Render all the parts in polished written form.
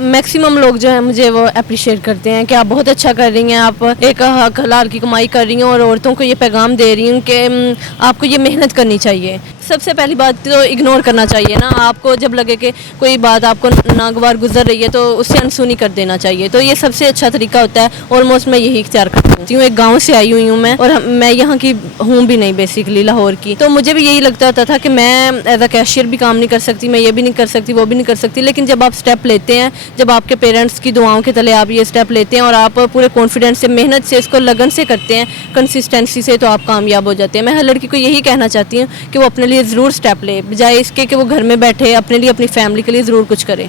Maximum लोग जो है मुझे वो अप्रिशिएट करते हैं कि आप बहुत अच्छा कर रही हैं, आप एक हक हलाल की कमाई कर रही हैं और औरतों को ये पैगाम दे रही हूँ कि आपको ये मेहनत करनी चाहिए। सबसे पहली बात तो इग्नोर करना चाहिए ना, आपको जब लगे कि कोई बात आपको नागवार गुजर रही है तो उससे अनसुनी कर देना चाहिए। तो ये सबसे अच्छा तरीका होता है। ऑलमोस्ट मैं यही इख्तियार करती हूँ। एक गाँव से आई हुई हूँ मैं, और मैं यहाँ की हूँ भी नहीं, बेसिकली लाहौर की। तो मुझे भी यही लगता था कि मैं एज अ कैशियर भी काम नहीं कर सकती, मैं ये भी नहीं कर सकती, वो भी नहीं कर सकती। लेकिन जब आप स्टेप लेते हैं, जब आपके पेरेंट्स की दुआओं के तले आप ये स्टेप लेते हैं और आप पूरे कॉन्फिडेंस से, मेहनत से, इसको लगन से करते हैं, कंसिस्टेंसी से, तो आप कामयाब हो जाते हैं। मैं हर लड़की को यही कहना चाहती हूँ कि वो अपने लिए ज़रूर स्टेप ले, बजाय इसके कि वो घर में बैठे, अपने लिए, अपनी फैमिली के लिए ज़रूर कुछ करे।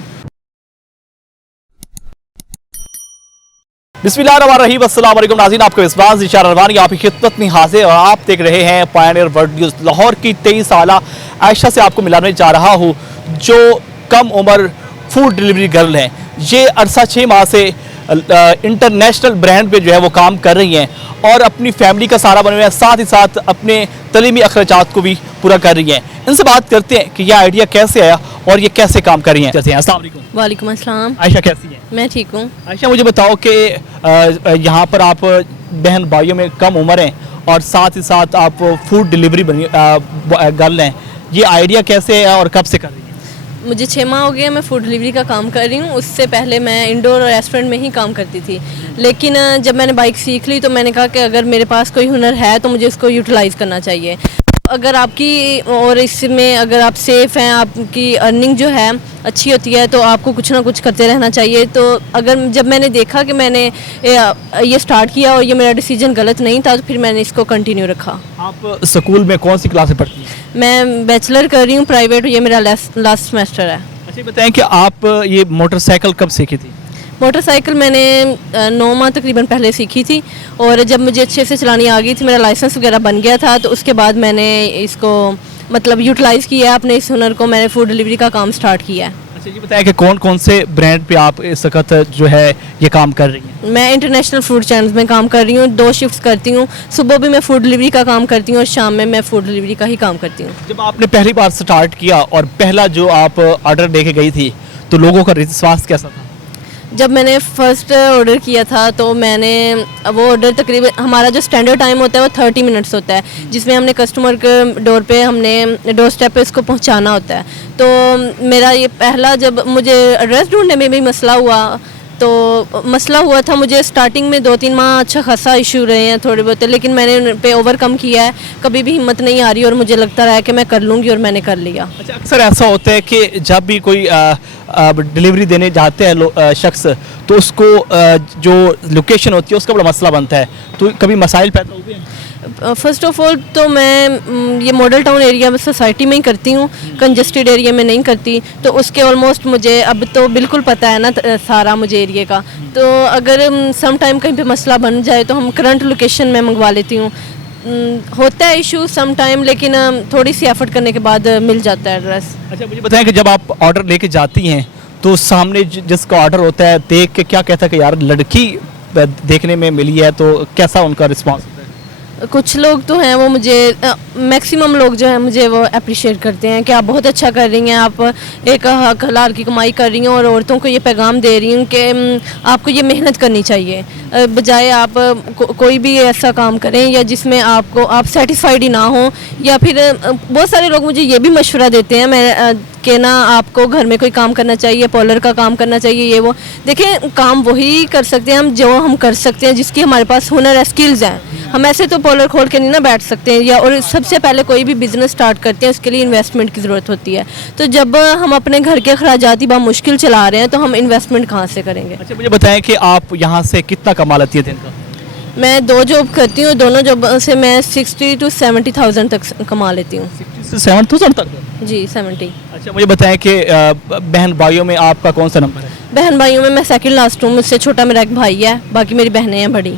बिस्मिल्लाहिर्रहमानिर्रहीम, अस्सलाम वालेकुम नाज़रीन, आपको इस्बान ज़िशार अरवानी आपकी खिदमत में हाजिर और आप देख रहे हैं पायनियर वर्ल्ड न्यूज़। लाहौर की 23 साला आयशा से आपको मिलाने जा रहा हूँ, जो कम उम्र फूड डिलीवरी गर्ल हैं। ये अरसा 6 माह से इंटरनेशनल ब्रांड पे जो है वो काम कर रही हैं और अपनी फैमिली का सहारा बने हुए हैं, साथ ही साथ अपने तलीमी अखराजात को भी पूरा कर रही हैं। इनसे बात करते हैं कि यह आइडिया कैसे आया और ये कैसे काम कर रही हैं। जैसे अस्सलाम वालेकुम। वालेकुम अस्सलाम। आयशा कैसी हैं? मैं ठीक हूँ। आयशा, मुझे बताओ कि यहाँ पर आप बहन भाइयों में कम उम्र हैं और साथ ही साथ आप फूड डिलीवरी गर्ल हैं। ये आइडिया कैसे है और कब से कर रही हैं? मुझे 6 माह हो गए, मैं फूड डिलीवरी का काम कर रही हूँ। उससे पहले मैं इंडोर रेस्टोरेंट में ही काम करती थी। लेकिन जब मैंने बाइक सीख ली तो मैंने कहा कि अगर मेरे पास कोई हुनर है तो मुझे इसको यूटिलाइज़ करना चाहिए। अगर आपकी और इसमें अगर आप सेफ़ हैं, आपकी अर्निंग जो है अच्छी होती है, तो आपको कुछ ना कुछ करते रहना चाहिए। तो अगर जब मैंने देखा कि मैंने ये स्टार्ट किया और ये मेरा डिसीजन गलत नहीं था, तो फिर मैंने इसको कंटिन्यू रखा। आप स्कूल में कौन सी क्लास में पढ़ती हैं? मैं बैचलर कर रही हूँ प्राइवेट, ये मेरा लास्ट सेमेस्टर है। अच्छा, बताएं कि आप ये मोटरसाइकिल कब सीखी थी? मोटरसाइकिल मैंने 9 माह तकरीबन पहले सीखी थी, और जब मुझे अच्छे से चलानी आ गई थी, मेरा लाइसेंस वगैरह बन गया था, तो उसके बाद मैंने इसको मतलब यूटिलाइज़ किया अपने इस हुनर को। मैंने फूड डिलीवरी का काम स्टार्ट किया है। अच्छा, ये बताएं कि कौन कौन से ब्रांड पे आप इस वक्त जो है ये काम कर रही हैं? मैं इंटरनेशनल फूड चैनल्स में काम कर रही हूँ। 2 शिफ्ट्स करती हूँ, सुबह भी मैं फूड डिलीवरी का काम करती हूँ और शाम में मैं फूड डिलीवरी का ही काम करती हूँ। जब आपने पहली बार स्टार्ट किया और पहला जो आप ऑर्डर लेके गई थी, तो लोगों का रिस्पांस कैसा था? जब मैंने फ़र्स्ट ऑर्डर किया था तो मैंने वो ऑर्डर तकरीबन, हमारा जो स्टैंडर्ड टाइम होता है वो 30 मिनट्स होता है, जिसमें हमने कस्टमर के डोर पे, हमने डोर स्टेप पे इसको पहुंचाना होता है। तो मेरा ये पहला, जब मुझे एड्रेस ढूंढने में भी मसला हुआ था, मुझे स्टार्टिंग में 2-3 माह अच्छा खासा इशू रहे हैं थोड़े बहुत, लेकिन मैंने उन पे ओवरकम किया है। कभी भी हिम्मत नहीं आ रही और मुझे लगता रहा है कि मैं कर लूँगी, और मैंने कर लिया। अच्छा, अक्सर ऐसा होता है कि जब भी कोई डिलीवरी देने जाते हैं शख्स, तो उसको जो लोकेशन होती है उसका बड़ा मसला बनता है। तो कभी मसाइल पैदा हुए हैं? फ़र्स्ट ऑफ़ ऑल तो मैं ये मॉडल टाउन एरिया में सोसाइटी में ही करती हूँ, कंजस्टेड एरिया में नहीं करती। तो उसके ऑलमोस्ट मुझे अब तो बिल्कुल पता है ना सारा मुझे एरिया का। तो अगर सम टाइम कहीं पे मसला बन जाए तो हम करंट लोकेशन में मंगवा लेती हूँ। होता है इशू सम टाइम, लेकिन थोड़ी सी एफर्ट करने के बाद मिल जाता है एड्रेस। अच्छा, मुझे बताएं कि जब आप ऑर्डर लेके जाती हैं तो सामने जिसका ऑर्डर होता है देख के क्या कहता है कि यार लड़की देखने में मिली है, तो कैसा उनका रिस्पॉन्स होता है? कुछ लोग तो हैं वो मुझे, मैक्सिमम लोग जो हैं मुझे वो अप्रिशिएट करते हैं कि आप बहुत अच्छा कर रही हैं, आप एक हक हलाल की कमाई कर रही हैं और औरतों को ये पैगाम दे रही हूँ कि आपको ये मेहनत करनी चाहिए, बजाय आप कोई भी ऐसा काम करें या जिसमें आप सेटिस्फाइड ही ना हो। या फिर बहुत सारे लोग मुझे ये भी मशवरा देते हैं मैं कि ना आपको घर में कोई काम करना चाहिए, पार्लर का काम करना चाहिए, ये वो। देखें, काम वही कर सकते हैं हम जो हम कर सकते हैं, जिसकी हमारे पास हुनर है, स्किल्स हैं। हम ऐसे तो पार्लर खोल के नहीं ना बैठ सकते हैं, या और सबसे पहले कोई भी बिज़नेस स्टार्ट करते हैं उसके लिए इन्वेस्टमेंट की ज़रूरत होती है। तो जब हम अपने घर के अखराजात ही बहुत मुश्किल चला रहे हैं तो हम इन्वेस्टमेंट कहाँ से करेंगे? अच्छा, मुझे बताएं कि आप यहाँ से कितना कमा लेती है दिन का? मैं 2 जॉब करती हूँ, दोनों जॉब से मैं 60 to 70,000 तक कमा लेती हूँ। 60 से 70,000 तक? जी, 70। अच्छा, मुझे बताएं कि बहन भाइयों में आपका कौन सा नंबर है? बहन भाइयों में मैं सेकंड लास्ट हूँ, मुझसे छोटा मेरा एक भाई है, बाकी मेरी बहनें हैं बड़ी।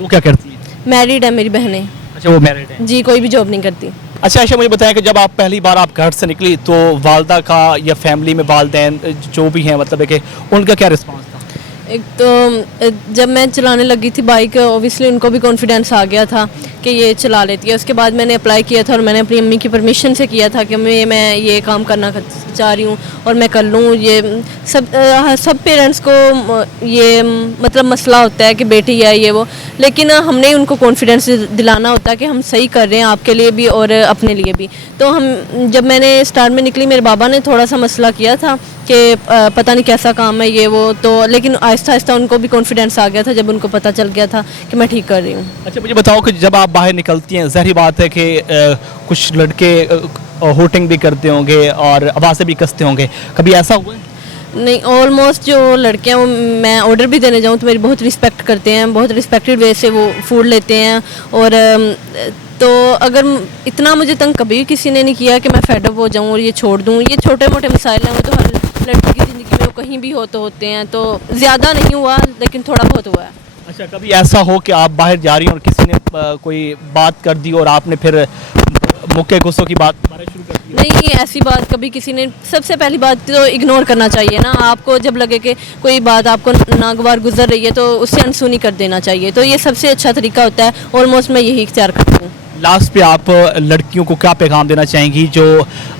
वो क्या करती हैं? मैरिड है मेरी बहनें। अच्छा, वो मैरिड है? जी, कोई भी जॉब नहीं करती। अच्छा आयशा, मुझे बताएं कि जब आप पहली बार आप घर से निकली तो वालदा का या फैमिली में वालदैन जो भी हैं, मतलब है कि उनका क्या रिस्पांस था? एक तो जब मैं चलाने लगी थी बाइक, ओबियसली उनको भी कॉन्फिडेंस आ गया था कि ये चला लेती है। उसके बाद मैंने अप्लाई किया था और मैंने अपनी अम्मी की परमिशन से किया था कि मैं ये काम करना चाह रही हूँ और मैं कर लूँ। ये सब पेरेंट्स को ये मतलब मसला होता है कि बेटी है ये वो, लेकिन हमने उनको कॉन्फिडेंस दिलाना होता है कि हम सही कर रहे हैं आपके लिए भी और अपने लिए भी। तो हम जब मैंने स्टार्ट में निकली, मेरे बाबा ने थोड़ा सा मसला किया था कि पता नहीं कैसा काम है ये वो, तो लेकिन आहिस्ता आहिस्ता उनको भी कॉन्फिडेंस आ गया था जब उनको पता चल गया था कि मैं ठीक कर रही हूँ। अच्छा, मुझे बताओ कि जब आप बाहर निकलती हैं, ज़ाहिर बात है कि कुछ लड़के होटिंग भी करते होंगे और आवाज़ें भी कसते होंगे, कभी ऐसा हुआ है? नहीं, ऑलमोस्ट जो लड़के हैं वो, मैं ऑर्डर भी देने जाऊँ तो मेरी बहुत रिस्पेक्ट करते हैं, बहुत रिस्पेक्टेड वे से वो फूड लेते हैं। और तो अगर इतना मुझे तंग कभी किसी ने नहीं किया कि मैं फेडअप हो जाऊँ और ये छोड़ दूँ। ये छोटे मोटे मसाइल हैं, वो तो हर लड़की की ज़िंदगी में वो कहीं भी होते हैं, तो ज़्यादा नहीं हुआ लेकिन थोड़ा बहुत हुआ है। अच्छा, कभी ऐसा हो कि आप बाहर जा रही हैं और किसी ने कोई बात कर दी और आपने फिर मुक्के गुस्सों की बात दोबारा शुरू कर दी? नहीं, ऐसी बात कभी किसी ने, सबसे पहली बात तो इग्नोर करना चाहिए ना। आपको जब लगे कि कोई बात आपको नागवार गुजर रही है तो उससे अनसुनी कर देना चाहिए, तो ये सबसे अच्छा तरीका होता है। ऑलमोस्ट मैं यही इख्तियार करती हूँ। लास्ट पे आप लड़कियों को क्या पैगाम देना चाहेंगी जो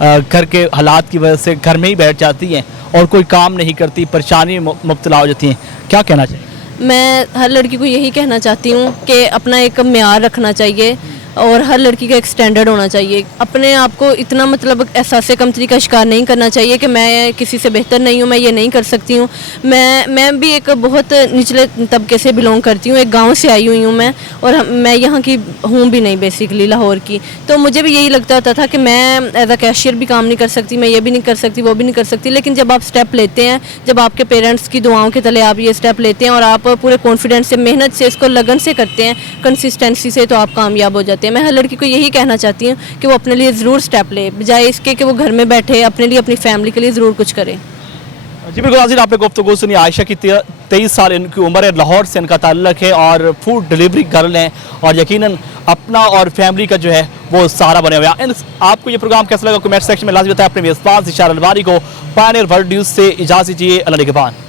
घर के हालात की वजह से घर में ही बैठ जाती हैं और कोई काम नहीं करती, परेशानी में मुब्तला हो जाती हैं, क्या कहना चाहिए? मैं हर लड़की को यही कहना चाहती हूँ कि अपना एक म्यार रखना चाहिए और हर लड़की का एक स्टैंडर्ड होना चाहिए। अपने आप को इतना मतलब एहसास कमतरी का शिकार नहीं करना चाहिए कि मैं किसी से बेहतर नहीं हूँ, मैं ये नहीं कर सकती हूँ। मैं भी एक बहुत निचले तबके से बिलोंग करती हूँ, एक गांव से आई हुई हूँ मैं, और मैं यहाँ की हूँ भी नहीं, बेसिकली लाहौर की। तो मुझे भी यही लगता होता था कि मैं एज अ कैशियर भी काम नहीं कर सकती, मैं ये भी नहीं कर सकती, वो भी नहीं कर सकती। लेकिन जब आप स्टेप लेते हैं, जब आपके पेरेंट्स की दुआओं के तले आप ये स्टेप लेते हैं और आप पूरे कॉन्फिडेंस से, मेहनत से, इसको लगन से करते हैं, कंसिस्टेंसी से, तो आप कामयाब हो जाते हैं। मैं हर लड़की को यही कहना चाहती हूँ कि वो अपने लिए ज़रूर स्टेप ले, बजाय इसके कि वो घर में बैठे, अपने लिए, अपनी फैमिली के लिए ज़रूर कुछ करे। जी बिल्कुल नाज़रीन, आपने गुफ्तगू सुनी। आयशा की 23 साल इनकी उम्र है, लाहौर से इनका ताल्लुक है और फूड डिलीवरी गर्ल हैं और यकीनन अपना और फैमिली का जो है वो सहारा बने हुए हैं। आपको ये प्रोग्राम कैसा लगा कमेंट सेक्शन में लाजमी बताएं। अपने मेज़बान इशार अलवारी को पायनियर वर्ल्ड न्यूज़ से इजाज़त दीजिए। अल्लाह निगहबान।